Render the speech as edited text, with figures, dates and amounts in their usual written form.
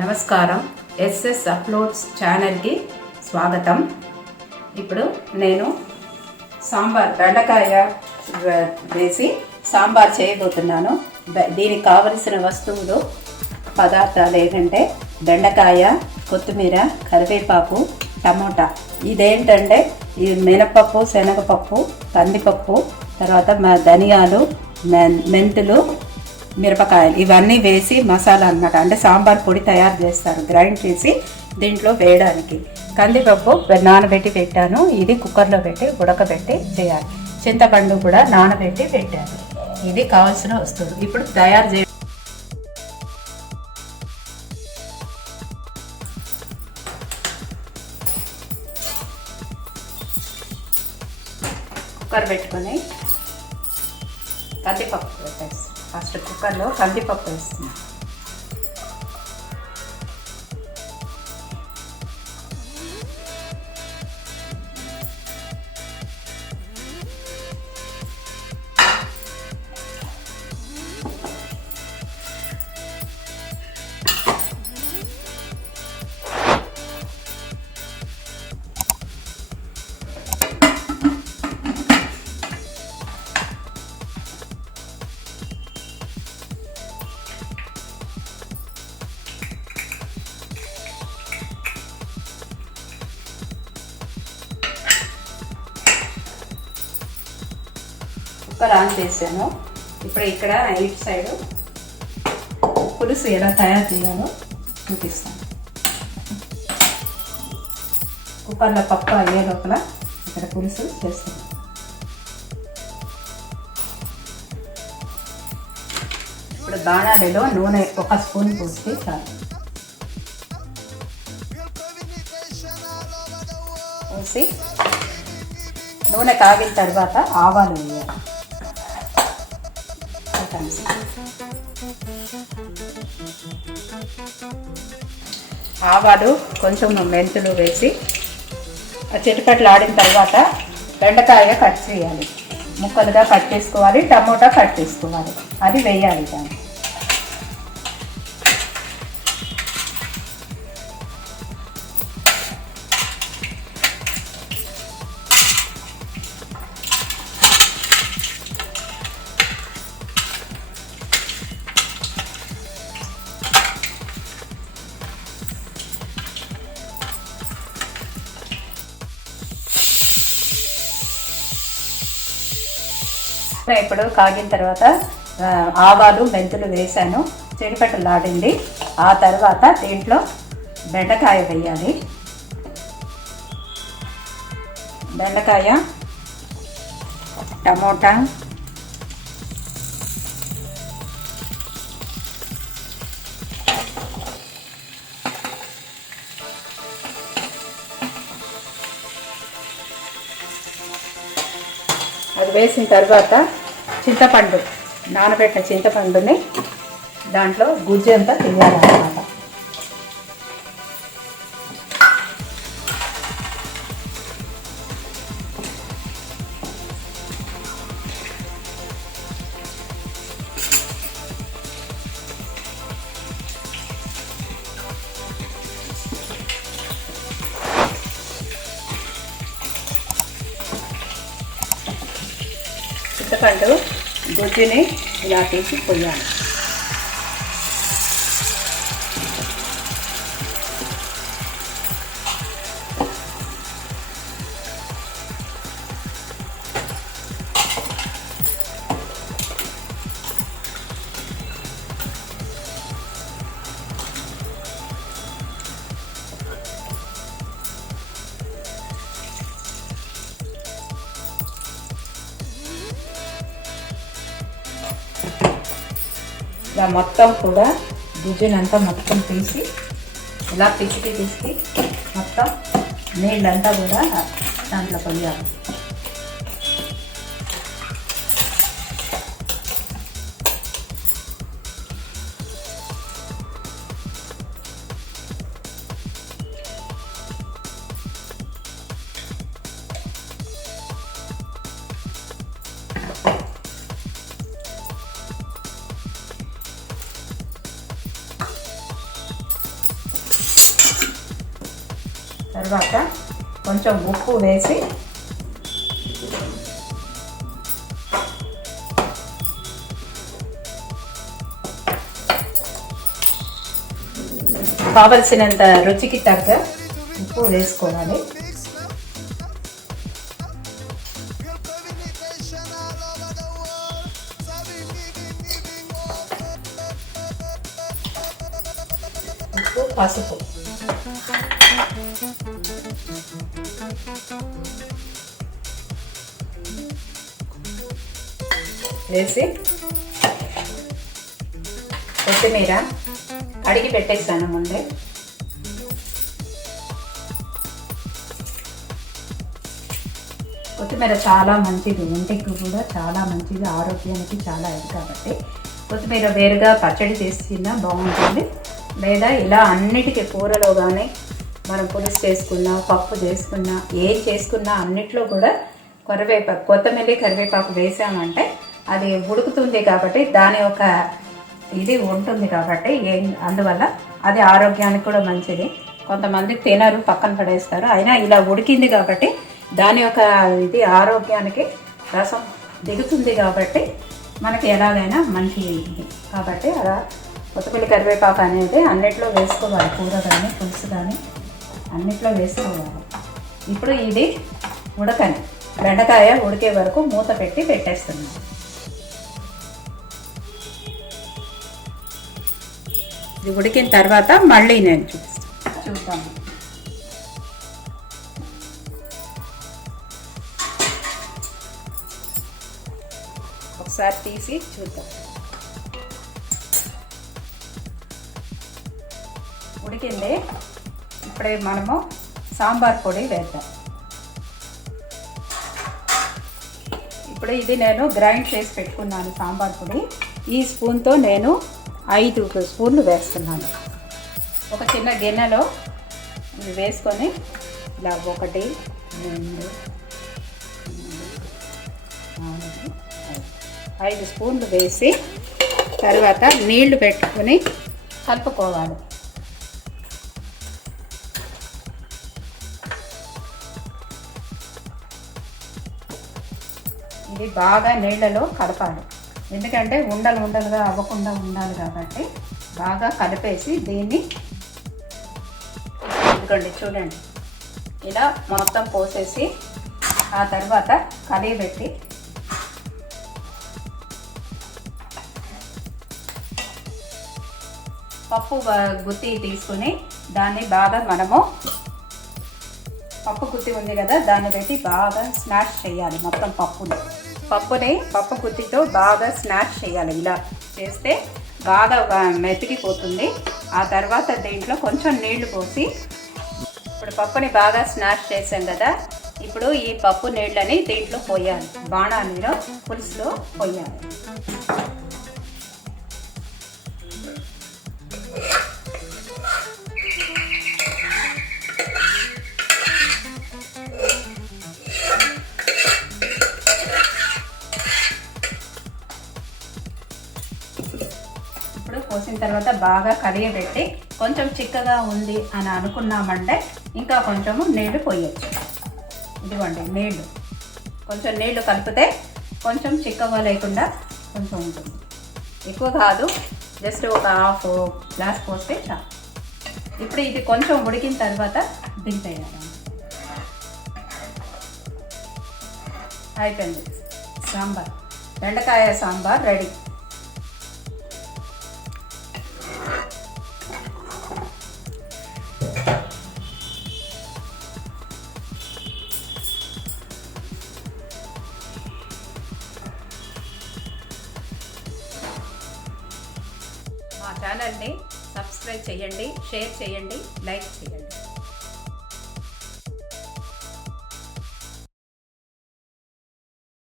నమస్కారం. SS uploads ఛానల్కి స్వాగతం. ఇప్పుడు నేను బెండకాయ వేసి సాంబార్ చేయబోతున్నాను. దీనికి కావలసిన వస్తువులు పదార్థాలు ఏంటంటే బెండకాయ, కొత్తిమీర, కరివేపాకు, టమోటా. ఇదేంటంటే ఈ మినపప్పు, శనగపప్పు, కందిపప్పు, తర్వాత ధనియాలు, మెంతులు, మిరపకాయలు ఇవన్నీ వేసి మసాలా అన్నమాట. అంటే సాంబార్ పొడి తయారు చేస్తారు, గ్రైండ్ చేసి దీంట్లో వేయడానికి. కందిపప్పు నానబెట్టి పెట్టాను. ఇది కుక్కర్లో పెట్టి ఉడకబెట్టి చేయాలి. చింతపండు కూడా నానబెట్టి పెట్టాను. ఇది కావాల్సిన వస్తువులు. ఇప్పుడు తయారు చే కుక్కర్ పెట్టుకొని కందిపప్పు పెట్టేసి ఫస్ట్ కుక్కర్లో కందిపప్పు వేస్తున్నాను. కుక్కర్ ఆన్ చేసాను. ఇప్పుడు ఇక్కడ ఇటు సైడు పులుసు ఎలా తయారు చేయాలో చూపిస్తాను. కుక్కర్లో పప్పు అయ్యే లోపల ఇక్కడ పులుసు చేస్తాను. ఇప్పుడు బాణాలలో నూనె 1 స్పూన్ పోస్తే చాలు. పోసి నూనె కాగిన తర్వాత ఆవాలు వేయాలి. ఆవాలు, కొంచెం మెంతులు వేసి చిటిపట్లు ఆడిన తర్వాత బెండకాయ కట్ చేయాలి. ముక్కలుగా కట్ చేసుకోవాలి. టమోటా కట్ చేసుకోవాలి. అది వేయాలి. దాన్ని ఇప్పుడు కాగిన తర్వాత ఆవాలు, మెంతులు వేసాను. చెడిపట్టలాడింది. ఆ తర్వాత దీంట్లో బెండకాయ వేయాలి. బెండకాయ, టమోటా, అది వేసిన తర్వాత చింతపండు, నానబెట్టిన చింతపండుని దాంట్లో గుజ్జు అంతా తీయాలన్నమాట. చింతపండు గుజ్జుని ఇలా తీసి పోయాలి. ఇలా మొత్తం కూడా గుజ్జునంతా మొత్తం తీసి ఇలా పిసికి మొత్తం నీళ్ళంతా కూడా దాంట్లో పోయాలి. తర్వాత కొంచెం ఉప్పు వేసి కావలసినంత రుచికి తగ్గ ఉప్పు వేసుకోవాలి. ఉప్పు, పసుపు వేసి కొత్తిమీర అడిగి పెట్టేస్తాను ముందే. కొత్తిమీర చాలా మంచిది, ఒంటికి కూడా చాలా మంచిది, ఆరోగ్యానికి చాలా ఇది కాబట్టి కొత్తిమీర వేరుగా పచ్చడి చేసినా బాగుంటుంది. లేదా ఇలా అన్నిటికీ కూరలో కానీ మనం పులుసు చేసుకున్నా, పప్పు చేసుకున్నా, ఏం చేసుకున్నా అన్నిట్లో కూడా కొత్తిమీర కరివేపాకు వేసామంటే అది ఉడుకుతుంది కాబట్టి దాని యొక్క ఇది ఉంటుంది కాబట్టి అందువల్ల అది ఆరోగ్యానికి కూడా మంచిది. కొంతమంది తినరు, పక్కన పడేస్తారు. అయినా ఇలా ఉడికింది కాబట్టి దాని యొక్క ఇది ఆరోగ్యానికి రసం దిగుతుంది కాబట్టి మనకి ఎలాగైనా మంచిది కాబట్టి అలా కొత్తిమీర కరివేపాకు అనేది అన్నిట్లో వేసుకోవాలి. కూర కానీ పులుసు కానీ అన్నిట్లో వేసుకోవాలి. ఇప్పుడు ఇది ఉడకని బెండకాయ ఉడికే వరకు మూత పెట్టి పెట్టేస్తున్నాను. ఇది ఉడికిన తర్వాత మళ్ళీ నేను చూద్దాం. ఒకసారి తీసి చూద్దాం. ఉడికింది. ఇప్పుడే మనము సాంబార్ పొడి వేద్దాం. ఇప్పుడు ఇది నేను గ్రైండ్ చేసి పెట్టుకున్నాను సాంబార్ పొడి. ఈ స్పూన్తో నేను 5 స్పూన్లు వేస్తున్నాను. ఒక చిన్న గిన్నెలో ఇది వేసుకొని ఇలా 1 2 3 4 5 స్పూన్లు వేసి తర్వాత నీళ్లు పెట్టుకొని కలుపుకోవాలి. ఇది బాగా నీళ్ళలో కలపాలి. ఎందుకంటే ఉండలుగా అవ్వకుండా ఉండాలి కాబట్టి బాగా కలిపేసి దీన్ని ఇదిగోండి చూడండి ఇలా మొత్తం పోసేసి ఆ తర్వాత కలియబెట్టి పప్పు గుత్తి తీసుకుని దాన్ని బాగా మనము పప్పు గుత్తి ఉంది కదా దాన్ని పెట్టి బాగా స్మాష్ చేయాలి. మొత్తం పప్పు గుత్తితో బాగా స్మాష్ చేయాలి. ఇలా చేస్తే బాగా మెతికిపోతుంది. ఆ తర్వాత దీంట్లో కొంచెం నీళ్లు పోసి ఇప్పుడు పప్పుని బాగా స్మాష్ చేసాం కదా, ఇప్పుడు ఈ పప్పు నీళ్ళని దీంట్లో పోయాలి. బాణాలిలో పులుసులో పోయాలి. ఇప్పుడు పోసిన తర్వాత బాగా కలియబెట్టి కొంచెం చిక్కగా ఉంది అని అనుకున్నామంటే ఇంకా కొంచెము నీళ్లు పోయచ్చు. ఇదిగోండి నీళ్లు, కొంచెం నీళ్లు కలిపితే కొంచెం చిక్కగా లేకుండా కొంచెం ఉంటుంది. ఎక్కువ కాదు, జస్ట్ ఒక 1/2 గ్లాస్ పోస్తే చాలు. ఇప్పుడు ఇది కొంచెం ఉడికిన తర్వాత దింపేయాలి. అయిపోయింది సాంబార్, బెండకాయ సాంబార్ రెడీ. మా ఛానల్ని సబ్స్క్రైబ్ చేయండి, షేర్ చేయండి, లైక్ చేయండి.